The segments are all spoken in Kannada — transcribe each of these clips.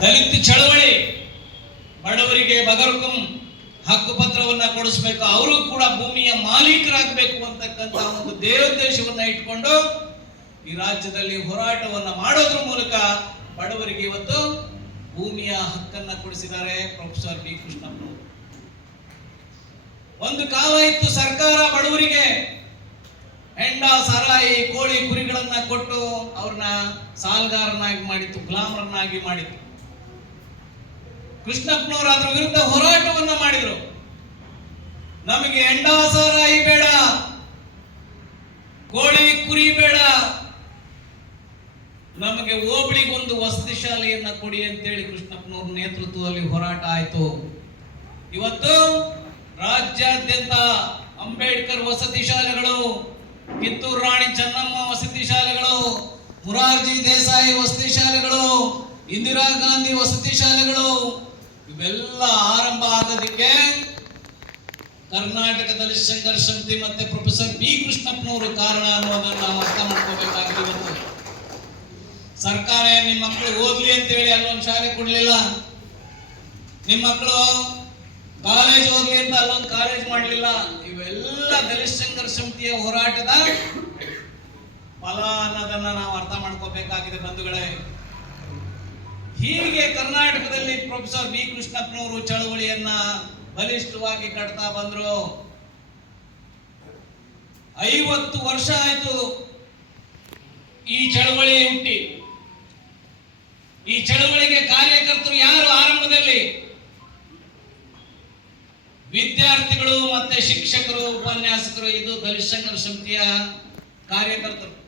ದಲಿತ ಚಳವಳಿ, ಬಡವರಿಗೆ ಬಗರುಕಂ ಹಕ್ಕುಪತ್ರವನ್ನ ಕೊಡಿಸ್ಬೇಕು, ಅವರು ಕೂಡ ಭೂಮಿಯ ಮಾಲೀಕರಾಗಬೇಕು ಅಂತಕ್ಕಂಥ ಒಂದು ದೇವೋದ್ದೇಶವನ್ನ ಇಟ್ಕೊಂಡು ಈ ರಾಜ್ಯದಲ್ಲಿ ಹೋರಾಟವನ್ನ ಮಾಡೋದ್ರ ಮೂಲಕ ಬಡವರಿಗೆ ಇವತ್ತು ಭೂಮಿಯ ಹಕ್ಕನ್ನ ಕೊಡಿಸಿದ್ದಾರೆ ಪ್ರೊಫೆಸರ್ ಬಿ ಕೃಷ್ಣಪ್ಪ. ಒಂದು ಕಾಲ ಇತ್ತು ಸರ್ಕಾರ ಬಡವರಿಗೆ ಹೆಂಡ, ಸರಾಯಿ, ಕೋಳಿ ಕುರಿಗಳನ್ನ ಕೊಟ್ಟು ಅವ್ರನ್ನ ಸಾಲಗಾರನಾಗಿ ಮಾಡಿತ್ತು, ಗುಲಾಮರನ್ನಾಗಿ ಮಾಡಿತ್ತು. ಕೃಷ್ಣಪ್ಪನವರು ಅದರ ವಿರುದ್ಧ ಹೋರಾಟವನ್ನ ಮಾಡಿದ್ರು. ನಮಗೆ ಎಂಡಾಸಾರಾಯಿ ಬೇಡ. ಕೋಳಿ ಕುರಿ ಬೇಡ. ನಮಗೆ ಹೋಬಳಿಗೊಂದು ವಸತಿ ಶಾಲೆಯನ್ನ ಕೊಡಿ ಅಂತೇಳಿ ಕೃಷ್ಣಪ್ಪನವ್ರ ನೇತೃತ್ವದಲ್ಲಿ ಹೋರಾಟ ಆಯ್ತು. ಇವತ್ತು ರಾಜ್ಯಾದ್ಯಂತ ಅಂಬೇಡ್ಕರ್ ವಸತಿ ಶಾಲೆಗಳು, ಕಿತ್ತೂರು ರಾಣಿ ಚೆನ್ನಮ್ಮ ವಸತಿ ಶಾಲೆಗಳು, ಮುರಾರ್ಜಿ ದೇಸಾಯಿ ವಸತಿ ಶಾಲೆಗಳು, ಇಂದಿರಾ ಗಾಂಧಿ ವಸತಿ ಶಾಲೆಗಳು ಇವೆಲ್ಲ ಆರಂಭ ಆಗೋದಕ್ಕೆ ಕರ್ನಾಟಕದಲ್ಲಿ ಶಂಕರ್ ಸಮಿತಿ ಮತ್ತೆ ಪ್ರೊಫೆಸರ್ ಬಿ ಕೃಷ್ಣಪ್ಪನವರು ಕಾರಣ ಅನ್ನೋದನ್ನ ನಾವು ಅರ್ಥ ಮಾಡ್ಕೋಬೇಕಾಗಿದೆ ಸರ್ಕಾರ ನಿಮ್ಮ ಮಕ್ಕಳು ಓದ್ಲಿ ಅಂತ ಹೇಳಿ ಅಲ್ಲೊಂದು ಶಾಲೆ ಕೊಡ್ಲಿಲ್ಲ? ನಿಮ್ಮ ಮಕ್ಕಳು ಕಾಲೇಜ್ ಹೋಗ್ಲಿ ಅಂತ ಅಲ್ಲೊಂದು ಕಾಲೇಜ್ ಮಾಡಲಿಲ್ಲ? ಇವೆಲ್ಲ ದಲಿತ ಶಂಕರ್ ಸಮಿತಿಯ ಹೋರಾಟದ ಫಲ ಅನ್ನೋದನ್ನ ನಾವು ಅರ್ಥ ಮಾಡ್ಕೋಬೇಕಾಗಿದೆ ಬಂಧುಗಳೇ. ಹೀಗೆ ಕರ್ನಾಟಕದಲ್ಲಿ ಪ್ರೊಫೆಸರ್ ಬಿ ಕೃಷ್ಣಪ್ಪನವರು ಚಳವಳಿಯನ್ನ ಬಲಿಷ್ಠವಾಗಿ ಕಟ್ತಾ ಬಂದ್ರು. ಐವತ್ತು ವರ್ಷ ಆಯ್ತು ಈ ಚಳವಳಿ ಹುಟ್ಟಿ. ಈ ಚಳವಳಿಗೆ ಕಾರ್ಯಕರ್ತರು ಯಾರು ಆರಂಭದಲ್ಲಿ? ವಿದ್ಯಾರ್ಥಿಗಳು ಮತ್ತೆ ಶಿಕ್ಷಕರು, ಉಪನ್ಯಾಸಕರು, ಇದು ದಲಿತ ಸಂಘರ್ಷ ಸಮಿತಿಯ ಕಾರ್ಯಕರ್ತರು.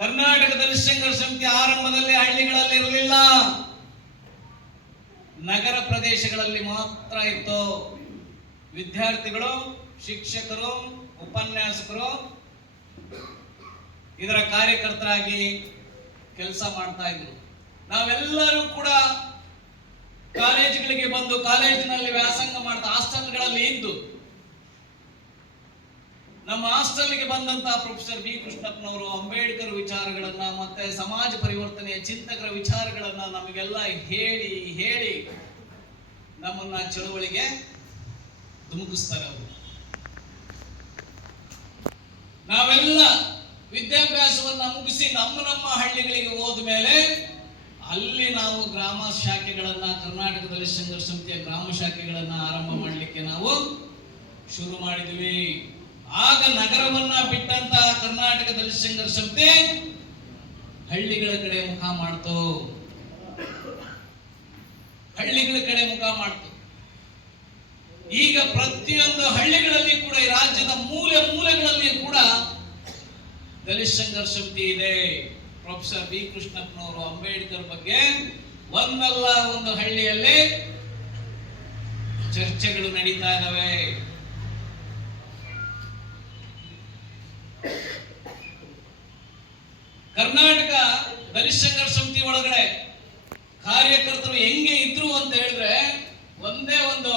ಕರ್ನಾಟಕ ದಲಿತ ಸಂಘರ್ಷ ಸಮಿತಿ ಆರಂಭದಲ್ಲಿ ಹಳ್ಳಿಗಳಲ್ಲಿ ಇರಲಿಲ್ಲ. ನಗರ ಪ್ರದೇಶಗಳಲ್ಲಿ ಮಾತ್ರ ಇತ್ತು. ವಿದ್ಯಾರ್ಥಿಗಳು, ಶಿಕ್ಷಕರು, ಉಪನ್ಯಾಸಕರು ಇದರ ಕಾರ್ಯಕರ್ತರಾಗಿ ಕೆಲಸ ಮಾಡ್ತಾ ಇದ್ರು. ನಾವೆಲ್ಲರೂ ಕೂಡ ಕಾಲೇಜುಗಳಿಗೆ ಬಂದು ಕಾಲೇಜಿನಲ್ಲಿ ವ್ಯಾಸಂಗ ಮಾಡ್ತಾ, ಹಾಸ್ಟೆಲ್ಗಳಲ್ಲಿ ಇದ್ದು ನಮ್ಮ ಹಾಸ್ಟೆಲ್ಗೆ ಬಂದಂತಹ ಪ್ರೊಫೆಸರ್ ಬಿ ಕೃಷ್ಣಪ್ಪನವರು ಅಂಬೇಡ್ಕರ್ ವಿಚಾರಗಳನ್ನ ಮತ್ತೆ ಸಮಾಜ ಪರಿವರ್ತನೆಯ ಚಿಂತಕರ ವಿಚಾರಗಳನ್ನ ನಮಗೆಲ್ಲ ಹೇಳಿ ಹೇಳಿ ನಮ್ಮನ್ನ ಚಳುವಳಿಗೆ ಧುಮುಕಿಸ್ತಾರೆ ಅವರು. ನಾವೆಲ್ಲ ವಿದ್ಯಾಭ್ಯಾಸವನ್ನ ಮುಗಿಸಿ ನಮ್ಮ ನಮ್ಮ ಹಳ್ಳಿಗಳಿಗೆ ಹೋದ ಮೇಲೆ ಅಲ್ಲಿ ನಾವು ಗ್ರಾಮ ಶಾಖೆಗಳನ್ನ, ಕರ್ನಾಟಕದಲ್ಲಿ ಸಂಘರ್ಷ ಸಮಿತಿಯ ಗ್ರಾಮ ಶಾಖೆಗಳನ್ನ ಆರಂಭ ಮಾಡಲಿಕ್ಕೆ ನಾವು ಶುರು ಮಾಡಿದ್ವಿ. ಆಗ ನಗರವನ್ನ ಬಿಟ್ಟಂತ ಕರ್ನಾಟಕದಲ್ಲಿ ಸಂಘರ್ಷ ಸಮಿತಿ ಹಳ್ಳಿಗಳ ಕಡೆ ಮುಖ ಮಾಡ್ತು. ಹಳ್ಳಿಗಳ ಕಡೆ ಮುಖ ಮಾಡ್ತು. ಈಗ ಪ್ರತಿಯೊಂದು ಹಳ್ಳಿಗಳಲ್ಲಿ ಕೂಡ, ಈ ರಾಜ್ಯದ ಮೂಲೆ ಮೂಲೆಗಳಲ್ಲಿ ಕೂಡ ದಲಿತ ಸಂಘರ್ಷ ಇದೆ. ಪ್ರೊಫೆಸರ್ ಬಿ ಕೃಷ್ಣಪ್ಪನವರು ಅಂಬೇಡ್ಕರ್ ಬಗ್ಗೆ ಒಂದಲ್ಲ ಒಂದು ಹಳ್ಳಿಯಲ್ಲಿ ಚರ್ಚೆಗಳು ನಡೀತಾ ಇದಾವೆ. ಕರ್ನಾಟಕ ದಲಿತ ಸಂಘರ್ಷ ಸಮಿತಿ ಒಳಗಡೆ ಕಾರ್ಯಕರ್ತರು ಹೆಂಗೆ ಇದ್ರು ಅಂತ ಹೇಳಿದ್ರೆ ಒಂದೇ ಒಂದು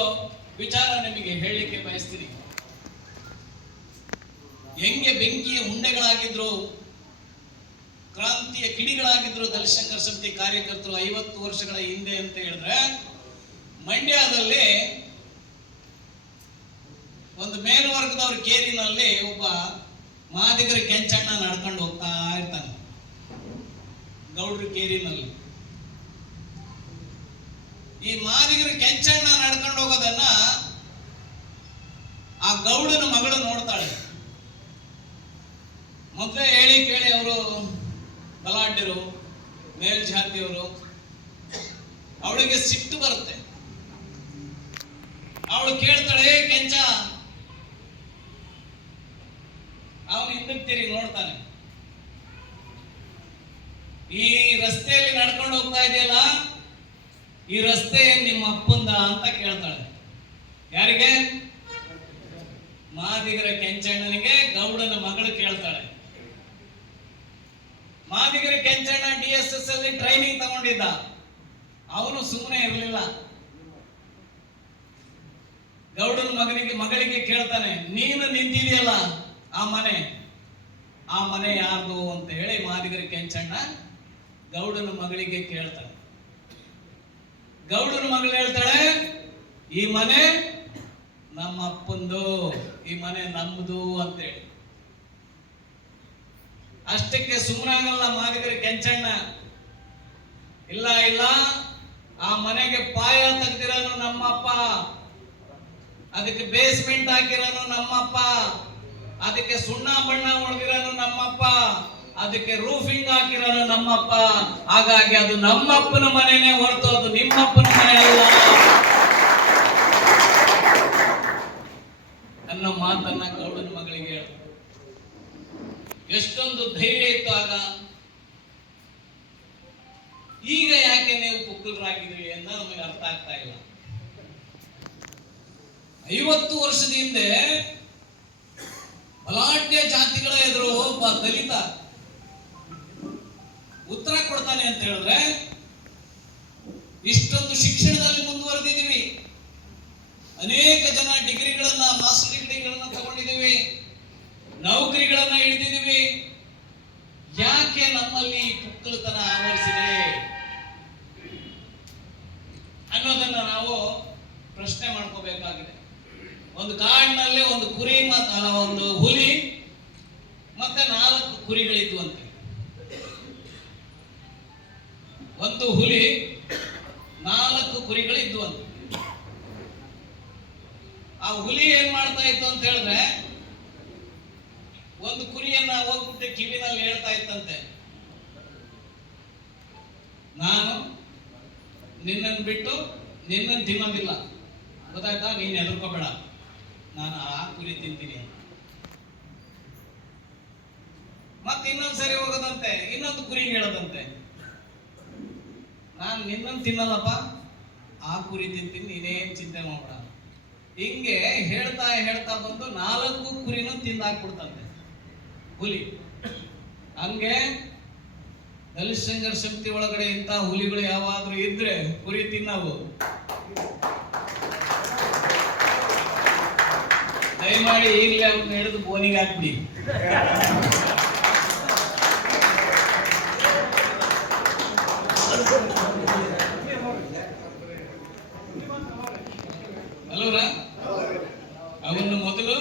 ವಿಚಾರ ನಿಮಗೆ ಹೇಳಲಿಕ್ಕೆ ಬಯಸ್ತೀನಿ. ಹೆಂಗೆ ಬೆಂಕಿಯ ಉಂಡೆಗಳಾಗಿದ್ರು, ಕ್ರಾಂತಿಯ ಕಿಡಿಗಳಾಗಿದ್ರು ದಲಿತ ಸಂಘರ್ಷ ಸಮಿತಿ ಕಾರ್ಯಕರ್ತರು ಐವತ್ತು ವರ್ಷಗಳ ಹಿಂದೆ ಅಂತ ಹೇಳಿದ್ರೆ, ಮಂಡ್ಯದಲ್ಲಿ ಒಂದು ಮೇಲ್ವರ್ಗದವ್ರ ಕೇರಿನಲ್ಲಿ ಒಬ್ಬ ಮಾದಿಗರ ಕೆಂಚಣ್ಣ ನಡ್ಕೊಂಡು ಹೋಗ್ತಾ ಇರ್ತಾನೆ ಗೌಡ್ರ ಕೇರಿನಲ್ಲಿ. ಈ ಮಾದಿಗರ ಕೆಂಚಣ್ಣ ನಡ್ಕೊಂಡು ಹೋಗೋದನ್ನ ಆ ಗೌಡನ ಮಗಳು ನೋಡ್ತಾಳೆ. ಮೊದಲೇ ಹೇಳಿ ಕೇಳಿ ಅವರು ಬಲಾಢ್ಯರು ಮೇಲ್ಜಾತಿಯವರು, ಅವಳಿಗೆ ಸಿಟ್ಟು ಬರುತ್ತೆ. ಅವಳು ಕೇಳ್ತಾಳೆ, "ಏ ಕೆಂಚ ಅವನು ಹಿಂದಕ್ಕೆ ತಿರುಗಿ ನೋಡ್ತಾನೆ. ಈ ರಸ್ತೆಯಲ್ಲಿ ನಡ್ಕೊಂಡು ಹೋಗ್ತಾ ಇದೆಯಲ್ಲ, ಈ ರಸ್ತೆ ನಿಮ್ಮ ಅಪ್ಪಂದ ಅಂತ ಕೇಳ್ತಾಳೆ. ಯಾರಿಗೆ? ಮಾದಿಗರ ಕೆಂಚಣ್ಣನಿಗೆ ಗೌಡನ ಮಗಳು ಕೇಳ್ತಾಳೆ. ಮಾದಿಗರ ಕೆಂಚಣ್ಣ ಡಿ ಎಸ್ ಎಸ್ ಅಲ್ಲಿ ಟ್ರೈನಿಂಗ್ ತಗೊಂಡಿದ್ದ. ಅವನು ಸುಮ್ಮನೆ ಇರಲಿಲ್ಲ. ಗೌಡನ ಮಗನಿಗೆ ಮಗಳಿಗೆ ಕೇಳ್ತಾನೆ, ನೀನು ನಿಂತಿದೆಯಲ್ಲ ಆ ಮನೆ ಆ ಮನೆ ಯಾರ್ದು ಅಂತ ಹೇಳಿ ಮಾದಿಗರ ಕೆಂಚಣ್ಣ ಗೌಡನ ಮಗಳಿಗೆ ಕೇಳ್ತಾಳೆ. ಗೌಡನ ಮಗಳು ಹೇಳ್ತಾಳೆ, ಈ ಮನೆ ನಮ್ಮ ಅಪ್ಪಂದು, ಈ ಮನೆ ನಮ್ಮದು ಅಂತೇಳಿ ಅಷ್ಟಕ್ಕೆ ಸುಮ್ಮನಾಗಲ್ಲ ಮಾದಿಗರಿ ಕೆಂಚಣ್ಣ. ಇಲ್ಲ ಇಲ್ಲ, ಆ ಮನೆಗೆ ಪಾಯ ತೆಗ್ದಿರೋನು ನಮ್ಮಪ್ಪ. ಅದಕ್ಕೆ ಬೇಸ್ಮೆಂಟ್ ಹಾಕಿರೋನು ನಮ್ಮಪ್ಪ. ಅದಕ್ಕೆ ಸುಣ್ಣ ಬಣ್ಣ ಹೊಡೆದಿರೋನು ನಮ್ಮಪ್ಪ. ಅದಕ್ಕೆ ರೂಫಿಂಗ್ ಹಾಕಿರೋನು ನಮ್ಮಪ್ಪ. ಹಾಗಾಗಿ ಅದು ನಮ್ಮಪ್ಪನ ಮನೆನೇ ಹೊರತು ಅದು ನಿಮ್ಮಪ್ಪನ ಮನೆ ಅಲ್ಲ. ನನ್ನ ಮಾತನ್ನ ಗೌಡನ ಮಗಳಿಗೆ ಹೇಳು. ಎಷ್ಟೊಂದು ಧೈರ್ಯ ಇತ್ತು ಆಗ. ಈಗ ಯಾಕೆ ನೀವು ಕುಕ್ಕಲರಾಗಿದ್ರಿ ಅಂತ ನಮಗೆ ಅರ್ಥ ಆಗ್ತಾ ಇಲ್ಲ. ಐವತ್ತು ವರ್ಷದ ಹಿಂದೆ ಬಲಾಢ್ಯ ಜಾತಿಗಳ ಎದುರು ಒಬ್ಬ ದಲಿತ ಉತ್ತರ ಕೊಡ್ತಾನೆ ಅಂತ ಹೇಳಿದ್ರೆ, ಇಷ್ಟೊಂದು ಶಿಕ್ಷಣದಲ್ಲಿ ಮುಂದುವರೆದಿದ್ದೀವಿ. ಅನೇಕ ಜನ ಡಿಗ್ರಿಗಳನ್ನ, ಮಾಸ್ಟರ್ ಡಿಗ್ರಿಗಳನ್ನ ತಗೊಂಡಿದ್ದೀವಿ. ನೌಕರಿಗಳನ್ನ ಹಿಡಿದಿದ್ದೀವಿ. ಯಾಕೆ ನಮ್ಮಲ್ಲಿ ಕುಕ್ಕಳತನ ಆವರಿಸಿದೆ? ಅನ್ನೋದನ್ನ ನಾವು ಪ್ರಶ್ನೆ ಮಾಡ್ಕೋಬೇಕಾಗಿದೆ. ಒಂದು ಕಾಡಿನಲ್ಲಿ ಒಂದು ಕುರಿ ಅಲ್ಲ, ಒಂದು ಹುಲಿ ಮತ್ತೆ ನಾಲ್ಕು ಕುರಿಗಳಿದ್ವಂತೆ ಒಂದು ಹುಲಿ ನಾಲ್ಕು ಕುರಿಗಳಿದ್ವಂತೆ ಆ ಹುಲಿ ಏನ್ ಮಾಡ್ತಾ ಇತ್ತು ಅಂತ ಹೇಳಿದ್ರೆ ಒಂದು ಕುರಿಯನ್ನ ಹೋಗ್ಬಿಟ್ಟು ಕಿವಿನಲ್ಲಿ ಹೇಳ್ತಾ ಇತ್ತಂತೆ. ನಾನು ನಿನ್ನನ್ನು ಬಿಟ್ಟು ನಿನ್ನನ್ನು ತಿನ್ನೋದಿಲ್ಲ ಗೊತ್ತಾಯ್ತಾ? ನೀನ್ ಹೆದರ್ಕೋಬೇಡ. ನಾನು ಆ ಕುರಿ ತಿಂತೀನಿ. ಮತ್ತೆ ಇನ್ನೊಂದ್ ಸರಿ ಹೋಗದಂತೆ, ಇನ್ನೊಂದು ಕುರಿ ಹೇಳದಂತೆ. ನಾನು ನಿನ್ನನ್ನು ತಿನ್ನಲ್ಲಪ್ಪ, ಆ ಕುರಿ ತಿಂತೀನಿ, ನೀನೇನ್ ಚಿಂತೆ ಮಾಡ್ಬೇಡ. ಹಿಂಗೆ ಹೇಳ್ತಾ ಹೇಳ್ತಾ ಬಂದು ನಾಲ್ಕು ಕುರಿನೂ ತಿಂದಾಕ್ಬಿಡ್ತಂತೆ. ಹುಲಿ. ಹಂಗೆ ದಲಿತ ಸಂಘರ್ಷ ಶಕ್ತಿ ಒಳಗಡೆ ಇಂಥ ಹುಲಿಗಳು ಯಾವಾದ್ರೂ ಇದ್ರೆ ಕುರಿ ತಿನ್ನವು. ದಯಮಾಡಿ ಈಗಲೇ ಅವ್ರನ್ನ ಹಿಡಿದು ಬೋನಿಗೆ ಹಾಕ್ಬಿಡಿ ಅಲ್ಲೂರ ಅವನ್ನು ಮೊದಲು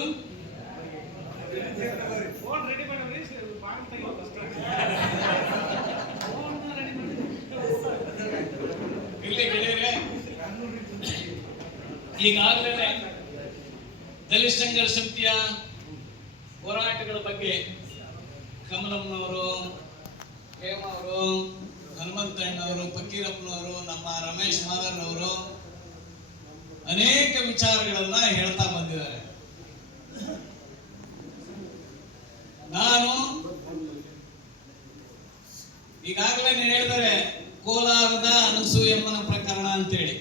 ಇಲ್ಲಿ ಗೆಳೆಯರೆ ಈಗಾಗಲೇ ದಲಿತ ಸಂಘರ್ಷ ಸಮಿತಿಯ ಹೋರಾಟಗಳ ಬಗ್ಗೆ ಕಮಲಮ್ಮನವರು ಹೇಮ ಅವರು ಹನುಮಂತಣ್ಣವರು ಫಕೀರಪ್ಪನವರು ನಮ್ಮ ರಮೇಶ್ ಮಾದರ್ನವರು ಅನೇಕ ವಿಚಾರಗಳನ್ನ ಹೇಳ್ತಾ ಬಂದಿದ್ದಾರೆ. ನಾನು ಈಗಾಗಲೇ ಹೇಳಿದರೆ ಕೋಲಾರದ ಅನಸೂಯಮ್ಮನ ಪ್ರಕರಣ ಅಂತೇಳಿ.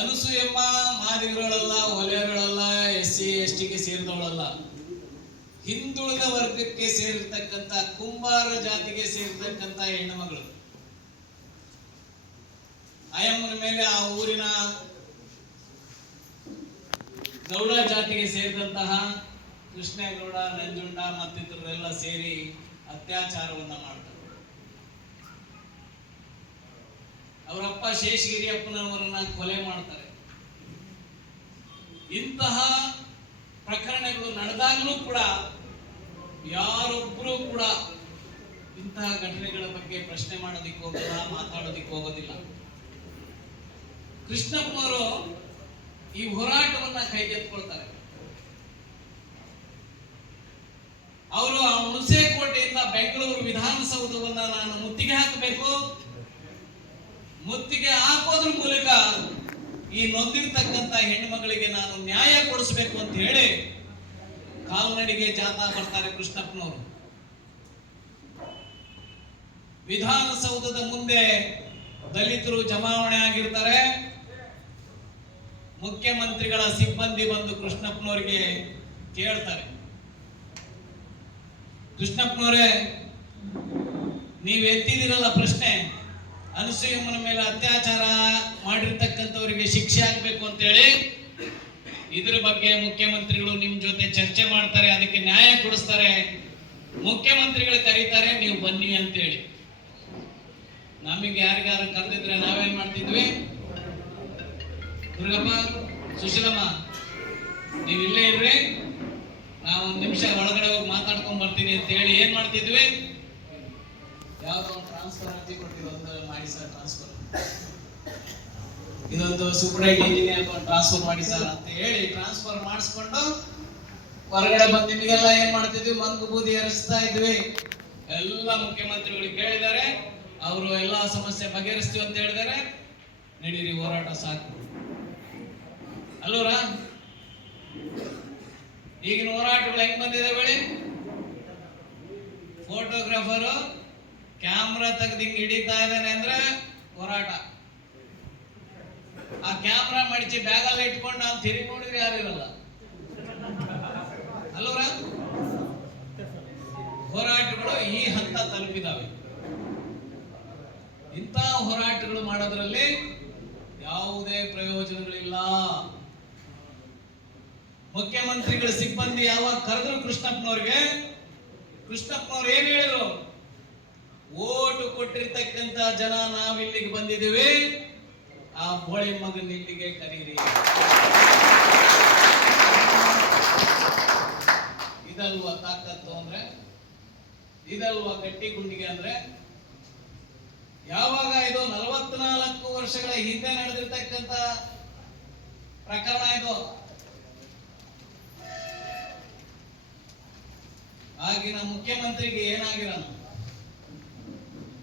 ಅನಸೂಯಮ್ಮ ಮಾದಿಗರಲ್ಲ ಒಲೆಗಳಲ್ಲ ಎಸ್ ಸಿ, ಎಸ್ ಟಿಗೆ ಸೇರಿದವಳಲ್ಲ. ಹಿಂದುಳಿದ ವರ್ಗಕ್ಕೆ ಸೇರಿರ್ತಕ್ಕಂತ ಕುಂಬಾರ ಜಾತಿಗೆ ಸೇರಿರ್ತಕ್ಕಂತ ಹೆಣ್ಣು ಮಗಳು. ಅಯ್ಯಮ್ಮನ ಮೇಲೆ ಆ ಊರಿನ ಗೌಡ ಜಾತಿಗೆ ಸೇರಿದಂತಹ ಕೃಷ್ಣೇಗೌಡ, ನಂಜುಂಡ ಮತ್ತಿತರರೆಲ್ಲ ಸೇರಿ ಅತ್ಯಾಚಾರವನ್ನ ಮಾಡ್ತಾರೆ. ಅವರಪ್ಪ ಶೇಷಗಿರಿಯಪ್ಪನವರನ್ನ ಕೊಲೆ ಮಾಡ್ತಾರೆ. ಇಂತಹ ಪ್ರಕರಣಗಳು ನಡೆದಾಗಲೂ ಕೂಡ ಯಾರೊಬ್ಬರೂ ಕೂಡ ಇಂತಹ ಘಟನೆಗಳ ಬಗ್ಗೆ ಪ್ರಶ್ನೆ ಮಾಡೋದಿಕ್ಕೆ ಹೋಗಲ್ಲ ಮಾತಾಡೋದಿಕ್ಕೆ ಹೋಗೋದಿಲ್ಲ. ಕೃಷ್ಣಪ್ಪನವರು ಈ ಹೋರಾಟವನ್ನ ಕೈಗೆತ್ಕೊಳ್ತಾರೆ ಅವರು ಆ ಹುಣಸೇಕೋಟೆಯಿಂದ ಬೆಂಗಳೂರು ವಿಧಾನಸೌಧವನ್ನ ನಾನು ಮುತ್ತಿಗೆ ಹಾಕಬೇಕು. ಮುತ್ತಿಗೆ ಹಾಕೋದ್ರ ಮೂಲಕ ಈ ನೊಂದಿರ್ತಕ್ಕಂಥ ಹೆಣ್ಮಗಳಿಗೆ ನಾನು ನ್ಯಾಯ ಕೊಡಿಸ್ಬೇಕು ಅಂತ ಹೇಳಿ ಕಾಲ್ನಡಿಗೆ ಜಾಥಾ ಬರ್ತಾರೆ ಕೃಷ್ಣಪ್ಪನವರು. ವಿಧಾನಸೌಧದ ಮುಂದೆ ದಲಿತರು ಜಮಾವಣೆ ಆಗಿರ್ತಾರೆ. ಮುಖ್ಯಮಂತ್ರಿಗಳ ಸಿಬ್ಬಂದಿ ಬಂದು ಕೃಷ್ಣಪ್ಪನವರಿಗೆ ಕೇಳ್ತಾರೆ. ಕೃಷ್ಣಪ್ಪನವರೇ ನೀವು ಎತ್ತಿದಿರಲ್ಲ ಪ್ರಶ್ನೆ. ಅನಸೂಯಮ್ಮನ ಮೇಲೆ ಅತ್ಯಾಚಾರ ಮಾಡಿರ್ತಕ್ಕಂಥವರಿಗೆ ಶಿಕ್ಷೆ ಆಗ್ಬೇಕು ಅಂತೇಳಿ ಇದ್ರ ಬಗ್ಗೆ ಮುಖ್ಯಮಂತ್ರಿಗಳು ನಿಮ್ ಜೊತೆ ಚರ್ಚೆ ಮಾಡ್ತಾರೆ, ಅದಕ್ಕೆ ನ್ಯಾಯ ಕೊಡಿಸ್ತಾರೆ. ಮುಖ್ಯಮಂತ್ರಿಗಳು ಕರೀತಾರೆ, ನೀವು ಬನ್ನಿ ಅಂತೇಳಿ. ನಮಗೆ ಯಾರಿಗಾರು ಕರೆದಿದ್ರೆ ನಾವೇನ್ ಮಾಡ್ತಿದ್ವಿ? ದುರ್ಗಪ್ಪ, ಸುಶೀಲಮ್ಮ, ನೀವು ಇಲ್ಲೇ ಇರ್ರಿ. ನಾವು ಒಂದ್ ನಿಮಿಷ ಒಳಗಡೆ ಹೋಗಿ ಮಾತಾಡ್ಕೊಂಡ್ ಬರ್ತೀನಿ ಅಂತ ಹೇಳಿ ಏನ್ ಮಾಡ್ತಿದ್ವಿ? ಯಾವ್ದೋ ಟ್ರಾನ್ಸ್ಫರ್ ಅರ್ಜಿ ಕೊಟ್ಟಿರೋದು ಮಾಡಿ ಸರ್ ಟ್ರಾನ್ಸ್ಫರ್ ಇದೊಂದು ಸೂಪರ್ಡೈಟ್ ಇಂಜಿನಿಯರ್ ಟ್ರಾನ್ಸ್ಫರ್ ಮಾಡಿ ಸರ್ ಅಂತ ಹೇಳಿ ಟ್ರಾನ್ಸ್ಫರ್ ಮಾಡಿಸ್ಕೊಂಡು ಹೊರಗಡೆ ಬಂದು ನಿಮಗೆಲ್ಲ ಏನ್ ಮಾಡ್ತಿದ್ವಿ? ಮಂಗು ಬೂದಿ ಹರಿಸ್ತಾ ಇದ್ವಿ. ಎಲ್ಲ ಮುಖ್ಯಮಂತ್ರಿಗಳು ಕೇಳಿದ್ದಾರೆ. ಅವರು ಎಲ್ಲಾ ಸಮಸ್ಯೆ ಬಗೆಹರಿಸ್ತೀವಿ ಅಂತ ಹೇಳಿದ್ದಾರೆ. ನಡೀರಿ, ಹೋರಾಟ ಸಾಕು. ಅಲ್ಲೂರ? ಈಗಿನ ಹೋರಾಟಗಳು ಹೆಂಗ್ ಬಂದಿದೆ ಬೆಳಿ ಫೋಟೋಗ್ರಾಫರು ಕ್ಯಾಮ್ರಾ ತೆಗೆದು ಹಿಡಿತಾ ಇದ್ದಾನೆ ಅಂದ್ರೆ ಹೋರಾಟ. ಆ ಕ್ಯಾಮ್ರಾ ಮಡಿಚಿ ಬ್ಯಾಗಲ್ಲಿ ಇಟ್ಕೊಂಡು ನಾನು ತಿರುಗಿ ನೋಡಿದ್ರೆ ಯಾರು ಇರಲ್ಲ. ಅಲ್ವರ ಹೋರಾಟಗಳು ಈ ಹಂತ ತಲುಪಿದಾವೆ. ಇಂಥ ಹೋರಾಟಗಳು ಮಾಡೋದ್ರಲ್ಲಿ ಯಾವುದೇ ಪ್ರಯೋಜನಗಳಿಲ್ಲ. ಮುಖ್ಯಮಂತ್ರಿಗಳ ಸಿಬ್ಬಂದಿ ಯಾವಾಗ ಕರೆದ್ರು ಕೃಷ್ಣಪ್ಪನವ್ರಿಗೆ? ಕೃಷ್ಣಪ್ಪನವ್ರು ಏನ್ ಹೇಳಿದ್ರು? ಓಟು ಕೊಟ್ಟಿರ್ತಕ್ಕಂತ ಜನ ನಾವಿಲ್ಲಿಗೆ ಬಂದಿದ್ದೀವಿ. ಆ ಬೋಳಿ ಮಗನ ಇಲ್ಲಿಗೆ ಕರೀರಿ. ಇದಲ್ವ ತಾಕತ್ತು ಅಂದ್ರೆ, ಇದಲ್ವ ಗಟ್ಟಿ ಗುಂಡಿಗೆ ಅಂದ್ರೆ, ಯಾವಾಗ ಇದು ನಲವತ್ನಾಲ್ಕು ವರ್ಷಗಳ ಹಿಂದೆ ನಡೆದಿರ್ತಕ್ಕಂತ ಪ್ರಕರಣ ಇದು. ಆಗಿನ ಮುಖ್ಯಮಂತ್ರಿಗೆ ಏನಾಗಿರೋಣ?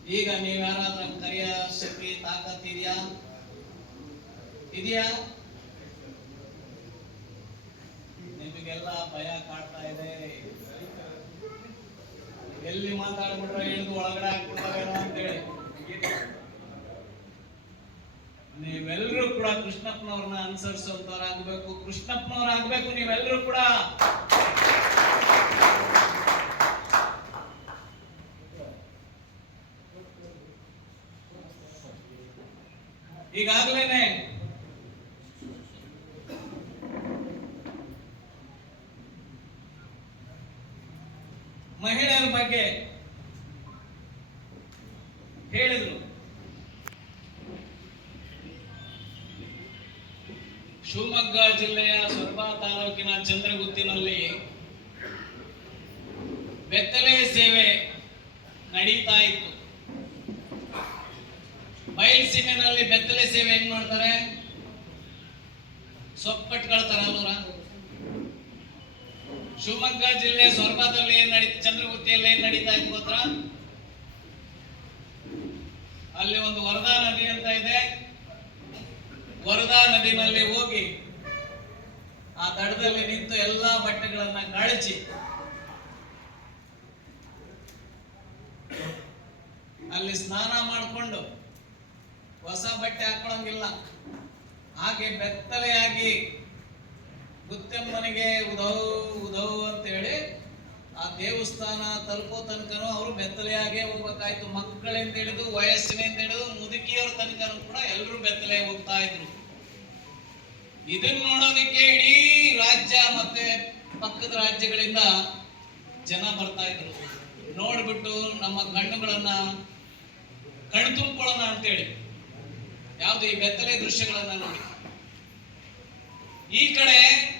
ಈಗ ನೀವ್ ಯಾರಾದ್ರೂ ಕರಿಯ, ಶಕ್ತಿ, ತಾಕತ್ ಇದೆಯಾ? ನಿಮಗೆಲ್ಲ ಭಯ ಕಾಡ್ತಾ ಇದೆ. ಎಲ್ಲಿ ಮಾತಾಡ್ಬಿಟ್ರೆ ಹಿಡಿದು ಒಳಗಡೆ ಹಾಕ್ಬಿಡ್ತಾರೇನೋ ಅಂತೇಳಿ. ನೀವೆಲ್ಲರೂ ಕೂಡ ಕೃಷ್ಣಪ್ಪನವ್ರನ್ನ ಅನುಸರಿಸುವಂತವ್ರಾಗ್ಬೇಕು ಕೃಷ್ಣಪ್ಪನವ್ರ ಆಗ್ಬೇಕು ನೀವೆಲ್ಲರೂ ಕೂಡ. ಈಗಾಗ್ಲೇನೆ ಮಹಿಳೆಯರ ಬಗ್ಗೆ ಹೇಳಿದ್ರು ಶಿವಮೊಗ್ಗ ಜಿಲ್ಲೆಯ ಸೊರಬ ತಾಲೂಕಿನ ಚಂದ್ರಗುತ್ತಿನಲ್ಲಿ ಬೆತ್ತಲೆ ಸೇವೆ ನಡೀತಾ ಇತ್ತು. ಬಯಲ್ಸೀಮೆನಲ್ಲಿ ಬೆತ್ತಲೆ ಸೇವೆ ಹೆಂಗ್ ಮಾಡ್ತಾರೆ? ಸೊಪ್ಪು ಅಲ್ಲೂರ ಶಿವಮೊಗ್ಗ ಜಿಲ್ಲೆ ಸೊರಬದಲ್ಲಿ ಏನ್ ನಡಿ, ಚಂದ್ರಗುತ್ತಿಯಲ್ಲಿ ಏನ್ ನಡೀತಾ ಇತ್ತು ಅಲ್ಲಿ ಒಂದು ವರದಾ ನದಿ ಅಂತ ಇದೆ. ವರದಾ ನದಿನಲ್ಲಿ ಹೋಗಿ ಆ ದಡದಲ್ಲಿ ನಿಂತು ಎಲ್ಲಾ ಬಟ್ಟೆಗಳನ್ನ ಕಳಚಿ ಅಲ್ಲಿ ಸ್ನಾನ ಮಾಡಿಕೊಂಡು ಹೊಸ ಬಟ್ಟೆ ಹಾಕೊಳ್ಳಂಗಿಲ್ಲ. ಹಾಗೆ ಬೆತ್ತಲೆಯಾಗಿ ಗುತ್ತೆಮ್ಮನಿಗೆ ಉದೌ ಉದೌ ಅಂತೇಳಿ ಆ ದೇವಸ್ಥಾನ ತಲುಪೋ ತನಕನೂ ಅವರು ಬೆತ್ತಲೆಯಾಗೆ ಹೋಗ್ಬೇಕಾಯ್ತು. ಮಕ್ಕಳಿಂದ ಹಿಡಿದು, ವಯಸ್ಸಿನಿಂದ ಹಿಡಿದು, ಮುದುಕಿಯವ್ರ ತನಕನೂ ಕೂಡ ಎಲ್ಲರೂ ಬೆತ್ತಲೆ ಹೋಗ್ತಾ ಇದ್ರು. ಇದನ್ನ ನೋಡೋದಕ್ಕೆ ಇಡೀ ರಾಜ್ಯ ಮತ್ತೆ ಪಕ್ಕದ ರಾಜ್ಯಗಳಿಂದ ಜನ ಬರ್ತಾ ಇದ್ರು. ನೋಡ್ಬಿಟ್ಟು ನಮ್ಮ ಕಣ್ಣುಗಳನ್ನ ಕಣ್ತುಂಬ್ಕೊಳ್ಳೋಣ ಅಂತೇಳಿ. ಯಾವ್ದು ಈ ಬೆತ್ತಲೆ ದೃಶ್ಯಗಳನ್ನ ನೋಡಿ. ಈ ಕಡೆ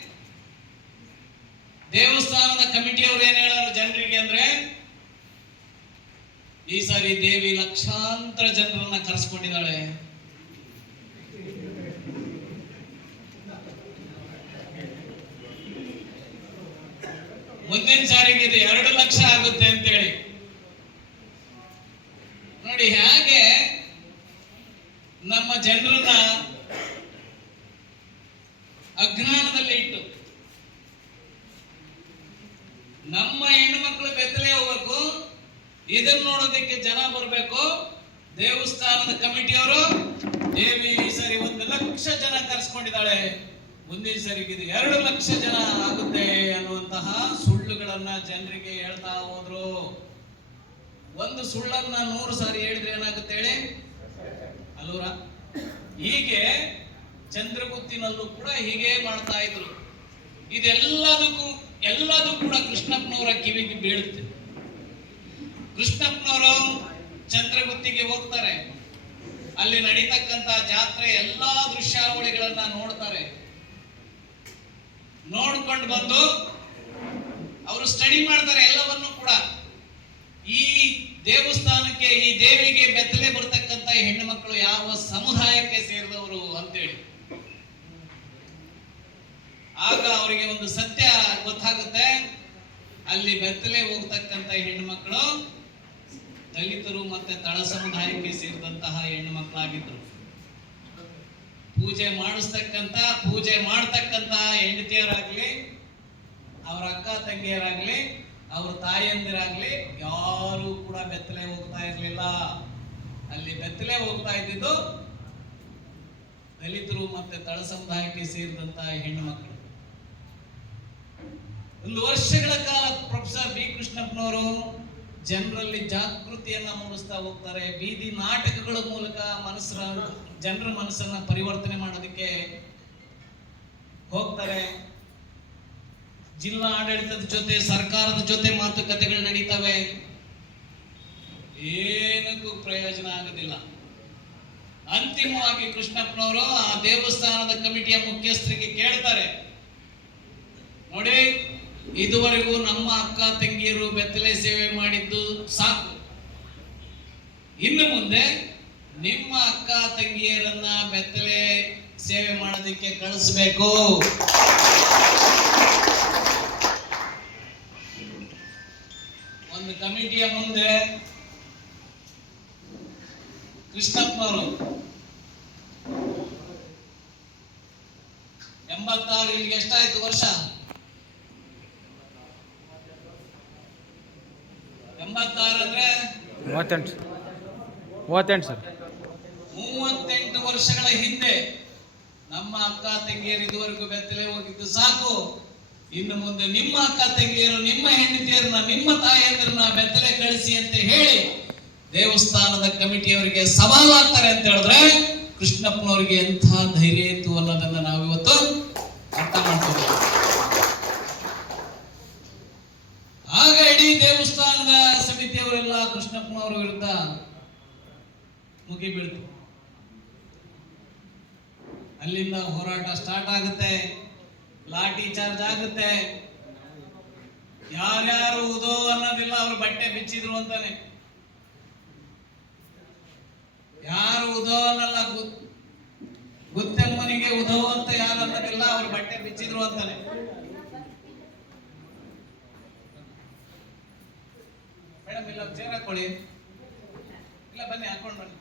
ದೇವಸ್ಥಾನದ ಕಮಿಟಿಯವರು ಏನ್ ಹೇಳೋರು ಜನರಿಗೆ ಅಂದ್ರೆ, ಈ ಸಾರಿ ದೇವಿ ಲಕ್ಷಾಂತರ ಜನರನ್ನ ಕರೆಸ್ಕೊಂಡಿದ್ದಾಳೆ. ಮುಂದಿನ ಸಾರಿಗೆ ಇದು ಎರಡು ಲಕ್ಷ ಆಗುತ್ತೆ ಅಂತೇಳಿ. ನೋಡಿ, ಹೇಗೆ ನಮ್ಮ ಜನರನ್ನ ಇದನ್ನ ನೋಡೋದಕ್ಕೆ ಜನ ಬರಬೇಕು. ದೇವಸ್ಥಾನದ ಕಮಿಟಿಯವರು ದೇವಿ ಈ ಸರಿ ಒಂದು ಲಕ್ಷ ಜನ ಕರೆಸ್ಕೊಂಡಿದ್ದಾಳೆ. ಮುಂದಿನ ಸರಿಗೆ ಇದು ಎರಡು ಲಕ್ಷ ಜನ ಆಗುತ್ತೆ ಅನ್ನುವಂತಹ ಸುಳ್ಳುಗಳನ್ನ ಜನರಿಗೆ ಹೇಳ್ತಾ ಹೋದ್ರು. ಒಂದು ಸುಳ್ಳನ್ನ ನೂರು ಸಾರಿ ಹೇಳಿದ್ರೆ ಏನಾಗುತ್ತೆ ಹೇಳಿ? ಅಲ್ಲೂರ ಹೀಗೆ ಚಂದ್ರಗುತ್ತಿನಲ್ಲೂ ಕೂಡ ಹೀಗೆ ಮಾಡ್ತಾ ಇದ್ರು. ಇದೆಲ್ಲದಕ್ಕೂ, ಎಲ್ಲದೂ ಕೂಡ ಕೃಷ್ಣಪ್ಪನವರ ಕಿವಿಗೆ ಬೀಳುತ್ತೆ. ಕೃಷ್ಣಪ್ಪನವರು ಚಂದ್ರಗುತ್ತಿಗೆ ಹೋಗ್ತಾರೆ. ಅಲ್ಲಿ ನಡೀತಕ್ಕಂತ ಜಾತ್ರೆ ಎಲ್ಲಾ ದೃಶ್ಯಾವಳಿಗಳನ್ನ ನೋಡ್ತಾರೆ. ನೋಡ್ಕೊಂಡು ಬಂದು ಅವರು ಸ್ಟಡಿ ಮಾಡ್ತಾರೆ ಎಲ್ಲವನ್ನು ಕೂಡ. ಈ ದೇವಸ್ಥಾನಕ್ಕೆ, ಈ ದೇವಿಗೆ ಬೆತ್ತಲೆ ಬರ್ತಕ್ಕಂತ ಹೆಣ್ಣು ಮಕ್ಕಳು ಯಾವ ಸಮುದಾಯಕ್ಕೆ ಸೇರಿದವರು ಅಂತೇಳಿ. ಆಗ ಅವರಿಗೆ ಒಂದು ಸತ್ಯ ಗೊತ್ತಾಗುತ್ತೆ. ಅಲ್ಲಿ ಬೆತ್ತಲೆ ಹೋಗ್ತಕ್ಕಂತ ಹೆಣ್ಣು ಮಕ್ಕಳು ದಲಿತರು ಮತ್ತೆ ತಳ ಸಮುದಾಯಕ್ಕೆ ಸೇರಿದಂತಹ ಹೆಣ್ಣು ಮಕ್ಕಳಾಗಿದ್ರು ಪೂಜೆ ಮಾಡಿಸ್ತಕ್ಕಂತ ಪೂಜೆ ಮಾಡ್ತಕ್ಕಂತ ಹೆಂಡತಿಯರಾಗ್ಲಿ, ಅವರ ಅಕ್ಕ ತಂಗಿಯರಾಗ್ಲಿ, ಅವ್ರ ತಾಯಿಯಂದಿರಾಗ್ಲಿ ಯಾರು ಕೂಡ ಬೆತ್ತಲೆ ಹೋಗ್ತಾ ಇರ್ಲಿಲ್ಲ. ಅಲ್ಲಿ ಬೆತ್ತಲೆ ಹೋಗ್ತಾ ಇದ್ದಿದ್ದು ದಲಿತರು ಮತ್ತೆ ತಳ ಸಮುದಾಯಕ್ಕೆ ಸೇರಿದಂತಹ ಹೆಣ್ಣು ಮಕ್ಕಳು. ಒಂದು ವರ್ಷಗಳ ಕಾಲ ಪ್ರೊಫೆಸರ್ ಬಿ ಕೃಷ್ಣಪ್ಪನವರು ಜನರಲ್ಲಿ ಜಾಗೃತಿಯನ್ನ ಮೂಡಿಸ್ತಾ ಹೋಗ್ತಾರೆ. ಬೀದಿ ನಾಟಕಗಳ ಮೂಲಕ ಮನಸ್ಸರ ಜನರ ಮನಸ್ಸನ್ನ ಪರಿವರ್ತನೆ ಮಾಡೋದಕ್ಕೆ ಹೋಗ್ತಾರೆ. ಜಿಲ್ಲಾ ಆಡಳಿತದ ಜೊತೆ, ಸರ್ಕಾರದ ಜೊತೆ ಮಾತುಕತೆಗಳು ನಡೀತವೆ. ಏನಕ್ಕೂ ಪ್ರಯೋಜನ ಆಗೋದಿಲ್ಲ. ಅಂತಿಮವಾಗಿ ಕೃಷ್ಣಪ್ಪನವರು ಆ ದೇವಸ್ಥಾನದ ಕಮಿಟಿಯ ಮುಖ್ಯಸ್ಥರಿಗೆ ಕೇಳ್ತಾರೆ. ನೋಡಿ ಇದುವರೆಗೂ ನಮ್ಮ ಅಕ್ಕ ತಂಗಿಯರು ಬೆತ್ತಲೆ ಸೇವೆ ಮಾಡಿದ್ದು ಸಾಕು. ಇನ್ನು ಮುಂದೆ ನಿಮ್ಮ ಅಕ್ಕ ತಂಗಿಯರನ್ನ ಬೆತ್ತಲೆ ಸೇವೆ ಮಾಡೋದಕ್ಕೆ ಕಳಿಸ್ಬೇಕು. ಒಂದು ಕಮಿಟಿಯ ಮುಂದೆ ಕೃಷ್ಣಪ್ಪನವರು ಎಂಬತ್ತಾರು, ಇಲ್ಲಿಗೆ ಎಷ್ಟಾಯ್ತು ವರ್ಷ ಎಂಬತ್ತಾರು ಅಂದ್ರೆ ಮೂವತ್ತೆಂಟು. ಮೂವತ್ತೆಂಟು ಸರ್. ಮೂವತ್ತೆಂಟು ವರ್ಷಗಳ ಹಿಂದೆ ನಮ್ಮ ಅಕ್ಕ ತಂಗಿಯರು ಇದುವರೆಗೂ ಬೆತ್ತಲೆ ಹೋಗಿದ್ದು ಸಾಕು. ಇನ್ನು ಮುಂದೆ ನಿಮ್ಮ ಅಕ್ಕ ತಂಗಿಯರು, ನಿಮ್ಮ ಹೆಂಡತಿಯರನ್ನ, ನಿಮ್ಮ ತಾಯಿಯಂದ್ರನ್ನ ಬೆತ್ತಲೆ ಕಳಿಸಿ ಅಂತ ಹೇಳಿ ದೇವಸ್ಥಾನದ ಕಮಿಟಿಯವರಿಗೆ ಸವಾಲಾಗ್ತಾರೆ ಅಂತ ಹೇಳಿದ್ರೆ ಕೃಷ್ಣಪ್ಪನವರಿಗೆ ಎಂಥ ಧೈರ್ಯ ಇತ್ತು ಅನ್ನೋದನ್ನ ನಾವಿವತ್ತು ಅರ್ಥ ಮಾಡ್ಕೋಬೇಕು ಆಗ ಇಡೀ ದೇವಸ್ಥಾನದ ಸಮಿತಿಯವರೆಲ್ಲ ಕೃಷ್ಣಪ್ಪನವರ ವಿರುದ್ಧ ಮುಗಿ ಬೀಳ್ತು. ಅಲ್ಲಿಂದ ಹೋರಾಟ ಸ್ಟಾರ್ಟ್ ಆಗುತ್ತೆ. ಲಾಠಿ ಚಾರ್ಜ್ ಆಗುತ್ತೆ. ಯಾರ್ಯಾರು ಉದೋ ಅನ್ನೋದಿಲ್ಲ ಅವ್ರು ಬಟ್ಟೆ ಬಿಚ್ಚಿದ್ರು ಅಂತಾನೆ. ಯಾರು ಉದೋ ಅನ್ನಲ್ಲ ಗುತ್ತೆಮ್ಮನಿಗೆ ಉದೋ ಅಂತ ಯಾರು ಅನ್ನೋದಿಲ್ಲ ಅವ್ರು ಬಟ್ಟೆ ಬಿಚ್ಚಿದ್ರು ಅಂತಾನೆ. ಮೇಡಮ್ ಇಲ್ಲ ಚೇರ್ ಹಾಕೊಳ್ಳಿ. ಇಲ್ಲ ಬನ್ನಿ ಹಾಕೊಂಡು ಬನ್ನಿ.